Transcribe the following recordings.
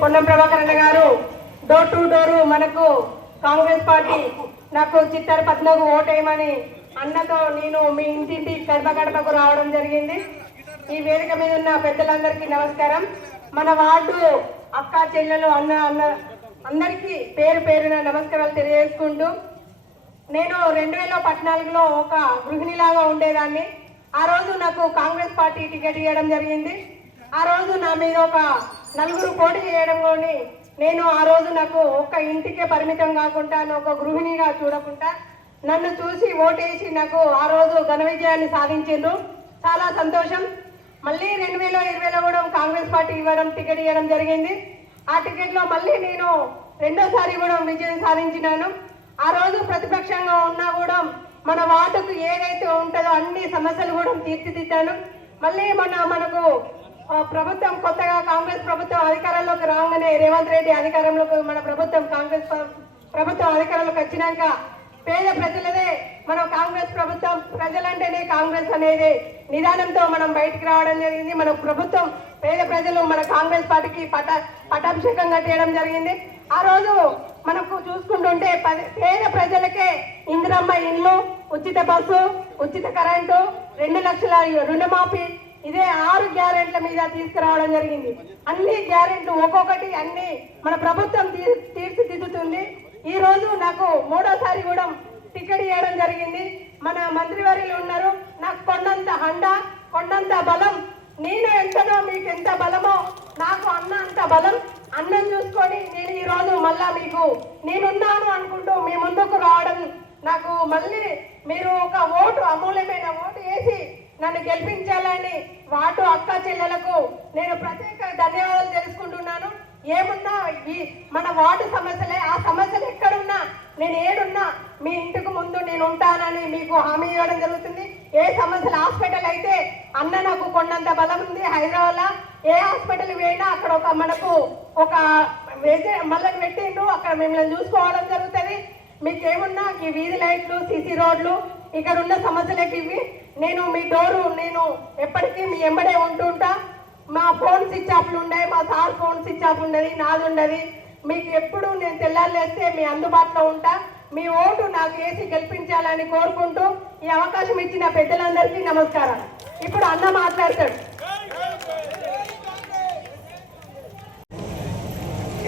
పొన్నం ప్రభాకర్ అన్న గారు door to door మనకు కాంగ్రెస్ పార్టీ నాకు చిత్తూరు పద్మకు ఓటేయమని అన్నతో నేను మీ ఇంటింటి గడప గడపకు రావడం జరిగింది. ఈ వేదిక మీద ఉన్న పెద్దలందరికీ నమస్కారం. మన వార్డు అక్క చెల్లెలు అన్న అందరికీ పేరు పేరున నమస్కారాలు తెలియజేసుకుంటూ, నేను 2014లో ఒక గృహిణిలాగా ఉండేదాన్ని. ఆ రోజు నాకు కాంగ్రెస్ పార్టీ టికెట్ ఇవ్వడం జరిగింది. ఆ రోజు నా మీద ఒక 4 పోటీ చేయడంలోని నేను ఆ రోజు నాకు ఒక్క ఇంటికే పరిమితం కాకుండా ఒక గృహిణిగా చూడకుండా నన్ను చూసి ఓటేసి నాకు ఆ రోజు ఘన విజయాన్ని సాధించిండ్రు. చాలా సంతోషం. మళ్ళీ 2020లో కూడా కాంగ్రెస్ పార్టీ టికెట్ ఇవ్వడం జరిగింది. ఆ టికెట్లో మళ్ళీ నేను రెండోసారి కూడా విజయం సాధించినాను. ఆ రోజు ప్రతిపక్షంగా ఉన్నా కూడా మన వార్డుకు ఏదైతే ఉంటుందో అన్ని సమస్యలు కూడా తీర్చిదిద్దాను. మళ్ళీ మనకు ప్రభుత్వం కొత్తగా కాంగ్రెస్ ప్రభుత్వం అధికారంలోకి రాగానే రేవంత్ రెడ్డి అధికారంలోకి మన ప్రభుత్వం కాంగ్రెస్ ప్రభుత్వం అధికారంలోకి వచ్చినాక పేద ప్రజలదే మనం కాంగ్రెస్ ప్రభుత్వం, ప్రజలంటేనే కాంగ్రెస్ అనేది నిదానంతో మనం బయటికి రావడం జరిగింది. మన ప్రభుత్వం పేద ప్రజలు మన కాంగ్రెస్ పార్టీకి పట్టాభిషేకం కట్టేయడం జరిగింది. ఆ రోజు మనకు చూసుకుంటుంటే పేద ప్రజలకే ఇందిరమ్మ ఇల్లు, ఉచిత బస్సు, ఉచిత కరెంటు, 2 లక్షల రుణమాఫీ, ఇదే 6 గ్యారెంట్ల మీద తీసుకురావడం జరిగింది. అన్ని గ్యారెంట్లు ఒక్కొక్కటి అన్ని మన ప్రభుత్వం తీర్చిదిద్దుతుంది. ఈ రోజు నాకు 3వసారి కూడా టికెట్ ఇవ్వడం జరిగింది. మన మంత్రివర్యులు ఉన్నారు. నాకు కొండంత హండ, కొండంత బలం. నేను ఎంతనో మీకు ఎంత బలమో నాకు అన్న అంత బలం. అన్నం చూసుకొని నేను ఈ రోజు మళ్ళా మీకు నేనున్నాను అనుకుంటూ మీ ముందుకు రావడం, నాకు మళ్ళీ మీరు ఒక అమూల్యమైన ఓటు వేసి నన్ను గెలిపించాలని వార్డు అక్క చెల్లెలకు నేను ప్రత్యేక ధన్యవాదాలు తెలుసుకుంటున్నాను. ఏమున్నా మన వార్డు సమస్యలే, ఆ సమస్యలు ఎక్కడున్నా నేను ఏడున్నా మీ ఇంటికి ముందు నేను ఉంటానని మీకు హామీ ఇవ్వడం జరుగుతుంది. ఏ సమస్యలు, హాస్పిటల్ అయితే అన్న నాకు కొండంత బలం ఉంది. హైదరాబాద్లో ఏ హాస్పిటల్ పోయినా అక్కడ మనకు ఒక మళ్ళీ పెట్టిండు, అక్కడ మిమ్మల్ని చూసుకోవడం జరుగుతుంది. మీకేమున్నా ఈ వీధి లైట్లు, సిసి రోడ్లు, ఇక్కడ ఉన్న సమస్యలకి ఇవి నేను మీ డోరు నేను ఎప్పటికీ మీ ఎంబడే ఉంటుంటా. మా ఫోన్ స్విచ్ ఆఫ్లు ఉన్నాయి, మా సార్ ఫోన్ స్విచ్ ఆఫ్ ఉండదు, నాది ఉండదు. మీకు ఎప్పుడు నేను తెల్లాలేస్తే మీ అందుబాటులో ఉంటా. మీ ఓటు నాకు వేసి గెలిపించాలని కోరుకుంటూ ఈ అవకాశం ఇచ్చిన పెద్దలందరికీ నమస్కారం. ఇప్పుడు అన్న మాట్లాడతాడు.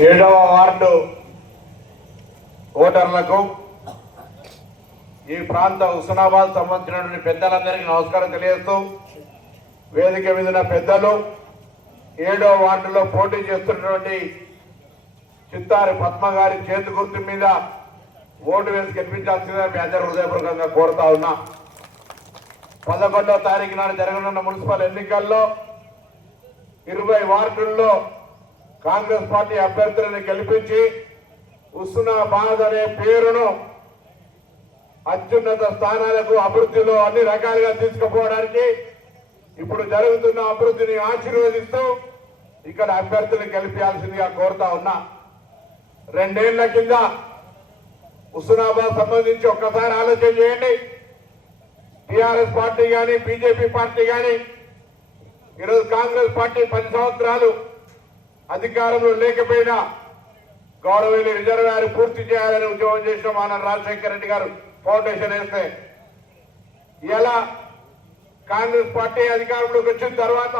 7వ వార్డు ఓటర్లకు, ఈ ప్రాంత హుస్నాబాద్ సంబంధించినటువంటి పెద్దలందరికీ నమస్కారం తెలియజేస్తూ, వేదిక మీద ఉన్న పెద్దలు, 7వ వార్డులో పోటీ చేస్తున్నటువంటి చిత్తారి పద్మ గారి చేతి గుర్తు మీద ఓటు వేసి గెలిపించాల్సిందిగా మీ అందరూ హృదయపూర్వకంగా కోరుతా ఉన్నా. 11వ తారీఖు నాడు జరగనున్న మున్సిపల్ ఎన్నికల్లో 20 వార్డుల్లో కాంగ్రెస్ పార్టీ అభ్యర్థులను గెలిపించి హుస్నాబాద్ అనే పేరును అత్యున్నత స్థానాలకు, అభివృద్ధిలో అన్ని రకాలుగా తీసుకుపోవడానికి ఇప్పుడు జరుగుతున్న అభివృద్ధిని ఆశీర్వదిస్తూ ఇక్కడ అభ్యర్థులను గెలిపించాల్సిందిగా కోరుతా ఉన్నా. 2 ఏళ్ల కింద హుస్నాబాద్ సంబంధించి ఒక్కసారి ఆలోచన చేయండి. టిఆర్ఎస్ పార్టీ కానీ, బీజేపీ పార్టీ కానీ, ఈరోజు కాంగ్రెస్ పార్టీ 10 సంవత్సరాలు అధికారంలో లేకపోయినా గౌరవనీయులు రిజర్వాయర్ పూర్తి చేయాలని ఉద్యమం చేసిన మన రాజశేఖర రెడ్డి గారు ఫౌండేషన్ వేస్తే, ఇలా కాంగ్రెస్ పార్టీ అధికారంలోకి వచ్చిన తర్వాత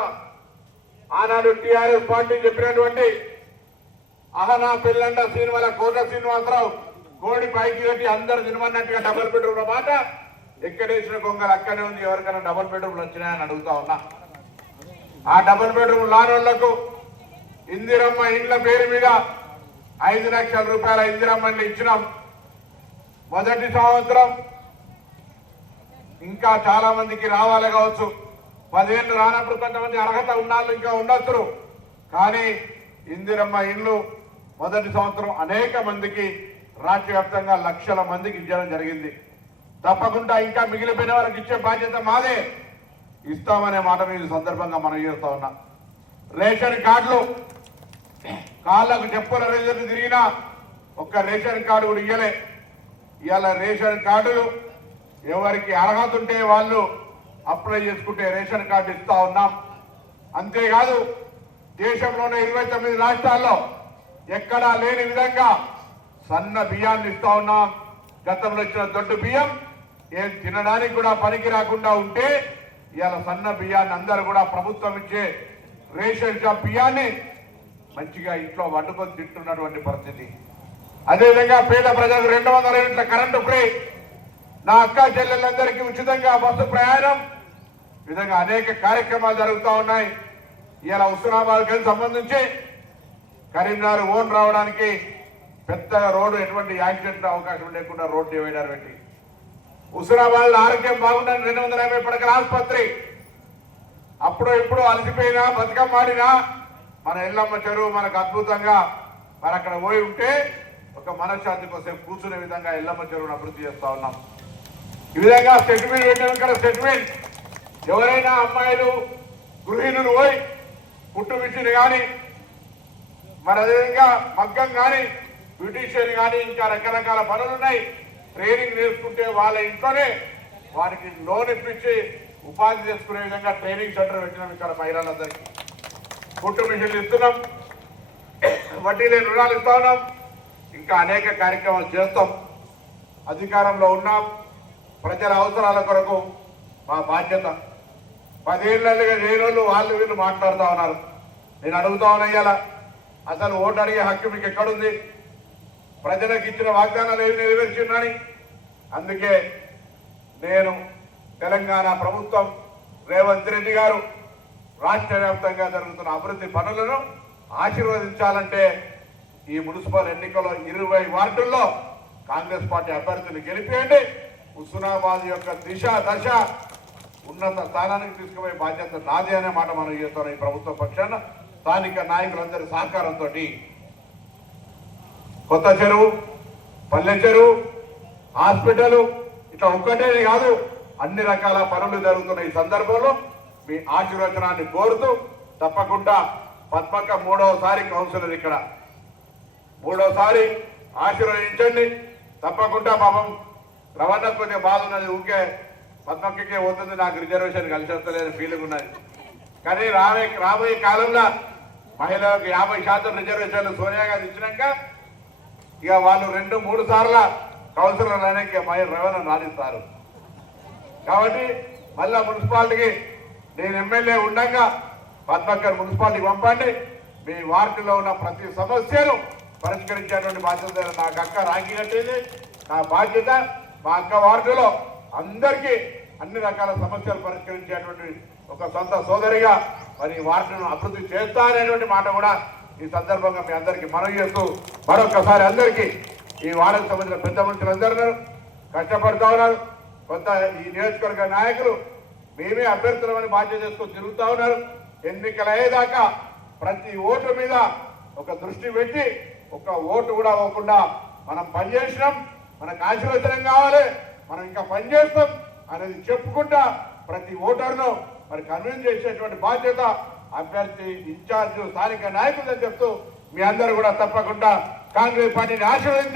ఆనాడు టిఆర్ఎస్ పార్టీ చెప్పినటువంటి అహనా పెళ్ళంట సినిమాల కోట శ్రీనివాసరావు కోడి పైకి కట్టి అందరు తినమన్నట్టుగా డబుల్ బెడ్రూమ్ల మాట ఎక్కడేసిన కొంగలు అక్కడే ఉంది. ఎవరికైనా డబుల్ బెడ్రూమ్లు వచ్చినాయని అడుగుతా ఉన్నా. ఆ డబుల్ బెడ్రూమ్ లానోళ్లకు ఇందిరమ్మ ఇండ్ల పేరు మీద 5 లక్షల రూపాయల ఇందిరమ్మని ఇచ్చినాం. మొదటి సంవత్సరం ఇంకా చాలా మందికి రావాలి కావచ్చు. 10 ఏళ్ళు రానప్పుడు కొంతమంది అర్హత ఉన్నాళ్ళు ఇంకా ఉండొచ్చు. కానీ ఇందిరమ్మ ఇల్లు మొదటి సంవత్సరం అనేక మందికి, రాష్ట్ర వ్యాప్తంగా లక్షల మందికి ఇవ్వడం జరిగింది. తప్పకుండా ఇంకా మిగిలిపోయిన వారికి ఇచ్చే బాధ్యత మాదే, ఇస్తామనే మాట మీద సందర్భంగా మనం చేస్తా ఉన్నా. రేషన్ కార్డులు కాళ్ళకు చెప్పుల రేజర్ తిరిగినా ఒక్క రేషన్ కార్డు కూడా ఇయ్యలే. ఇవాళ రేషన్ కార్డులు ఎవరికి అర్హత ఉంటే వాళ్ళు అప్లై చేసుకుంటే రేషన్ కార్డు ఇస్తా ఉన్నాం. అంతేకాదు దేశంలోనే 29 రాష్ట్రాల్లో ఎక్కడా లేని విధంగా సన్న బియ్యాన్ని ఇస్తా ఉన్నాం. గతంలో ఇచ్చిన దొడ్డు బియ్యం ఏం తినడానికి కూడా పనికి రాకుండా ఉంటే ఇవాళ సన్న బియ్యాన్ని అందరూ కూడా ప్రభుత్వం ఇచ్చే రేషన్ షాప్ బియ్యాన్ని మంచిగా ఇంట్లో వండుకొని తింటున్నటువంటి పరిస్థితి. అదేవిధంగా పేద ప్రజలకు 200 యూనిట్ల కరెంటు ఫ్రీ, నా అక్క చెల్లెళ్ళందరికీ ఉచితంగా బస్సు ప్రయాణం, ఈ విధంగా అనేక కార్యక్రమాలు జరుగుతూ ఉన్నాయి. ఇలా హుస్నాబాద్కి సంబంధించి కరీంనగర్ ఓన్ రావడానికి పెద్దగా రోడ్డు ఎటువంటి యాక్సిడెంట్ అవకాశం లేకుండా రోడ్డు డివైడర్ పెట్టి హుస్నాబాద్ ఆరోగ్యం బాగుందని 250 పడకల ఆసుపత్రి, అప్పుడు ఇప్పుడు అలసిపోయినా బతుకమ్మ ఆడినా మన ఎల్లమ్మ చెరువు మనకు అద్భుతంగా మరి అక్కడ పోయి ఉంటే ఒక మనశ్శాంతి కోసం కూర్చునే విధంగా ఎల్లమ్మ చెరువును అభివృద్ధి చేస్తా ఉన్నాం. ఈ విధంగా సెటిల్మెంట్ పెట్టిన సెటిల్మెంట్ ఎవరైనా అమ్మాయిలు గృహిణులు పోయి పుట్టు మిషన్ కానీ మరి అదేవిధంగా మగ్గం కానీ బ్యూటీషియన్ కానీ ఇంకా రకరకాల పనులు ఉన్నాయి. ట్రైనింగ్ నేర్చుకుంటే వాళ్ళ ఇంట్లోనే వారికి లోన్ ఇప్పించి ఉపాధి చేసుకునే విధంగా ట్రైనింగ్ సెంటర్ పెట్టినాం. ఇక్కడ మహిళలందరికీ పుట్టు మిషన్లు ఇస్తున్నాం, వడ్డీ లేని రుణాలు ఇస్తా ఉన్నాం, ఇంకా అనేక కార్యక్రమాలు చేస్తాం. అధికారంలో ఉన్నాం, ప్రజల అవసరాల కొరకు మా బాధ్యత. 10 ఏళ్ళగా చేయని వాళ్ళు వీళ్ళు మాట్లాడుతూ ఉన్నారు. నేను అడుగుతా ఉన్నా ఇవాళ అసలు ఓటు అడిగే హక్కు మీకు ఎక్కడుంది? ప్రజలకు ఇచ్చిన వాగ్దానాలు ఏమి నెరవేర్చిందని. అందుకే నేను తెలంగాణ ప్రభుత్వం రేవంత్ రెడ్డి గారు రాష్ట్ర వ్యాప్తంగా జరుగుతున్న అభివృద్ధి పనులను ఆశీర్వదించాలంటే ఈ మున్సిపల్ ఎన్నికల్లో 20 వార్డుల్లో కాంగ్రెస్ పార్టీ అభ్యర్థులు గెలిపేయండి. హుస్నాబాద్ యొక్క దశ ఉన్నత స్థానానికి తీసుకుపోయే బాధ్యత నాది అనే మాట మనం చేస్తున్నాం. ఈ ప్రభుత్వ పక్షాన స్థానిక నాయకులందరి సహకారంతో కొత్త చెరువు, పల్లె చెరువు, హాస్పిటల్ ఇట్లా ఒక్కటే కాదు అన్ని రకాల పనులు జరుగుతున్న ఈ సందర్భంలో మీ ఆశీర్వచనాన్ని కోరుతూ తప్పకుండా పద్మక్క 3వసారి కౌన్సిలర్, ఇక్కడ 3వసారి ఆశీర్వదించండి. తప్పకుండా పాపం రవాణా కొద్దిగా బాధ ఉన్నది, ఊరికే పద్మక్కకే పోతుంది, నాకు రిజర్వేషన్ కలిసి వస్తలేదు ఫీలింగ్ ఉన్నది. కానీ రాబోయే కాలంలో మహిళలకు 50% రిజర్వేషన్లు సోనియా గాంధీ ఇచ్చినాక ఇక వాళ్ళు 2-3 సార్ల కౌన్సిలర్లు అనేక రవాణా రాణిస్తారు. కాబట్టి మళ్ళా మున్సిపాలిటీకి నేను ఎమ్మెల్యే ఉండగా పద్మక్కర్ మున్సిపాలిటీకి పంపండి. మీ వార్డులో ఉన్న ప్రతి సమస్యను పరిష్కరించేటువంటి బాధ్యత నాకు అక్క రాఖీ కట్టేది నా బాధ్యత. మా అక్క వార్డులో అందరికీ అన్ని రకాల సమస్యలు పరిష్కరించేటువంటి ఒక సొంత సోదరిగా మరి వార్డును అభివృద్ధి చేస్తా అనేటువంటి మాట కూడా ఈ సందర్భంగా మీ అందరికీ మనవి చేస్తూ మరొకసారి అందరికీ ఈ వార్డుకు సంబంధించిన పెద్ద మనుషులందరూ కష్టపడుతూ ఉన్నారు. కొంత ఈ నియోజకవర్గ నాయకులు మేమే అభ్యర్థులమని బాధ్యత చేసుకొని తిరుగుతూ ఉన్నారు. ఎన్నికలు అయ్యేదాకా ప్రతి ఓటు మీద ఒక దృష్టి పెట్టి ఒక ఓటు కూడా అవ్వకుండా మనం పనిచేసినాం, మనకు ఆశీర్వచనం కావాలి, మనం ఇంకా పనిచేస్తాం అనేది చెప్పుకుంటా ప్రతి ఓటర్ను మరి కన్విన్స్ చేసేటువంటి బాధ్యత అభ్యర్థి, ఇన్ఛార్జ్, స్థానిక నాయకులని చెప్తూ మీ అందరూ కూడా తప్పకుండా కాంగ్రెస్ పార్టీని ఆశీర్వదించారు.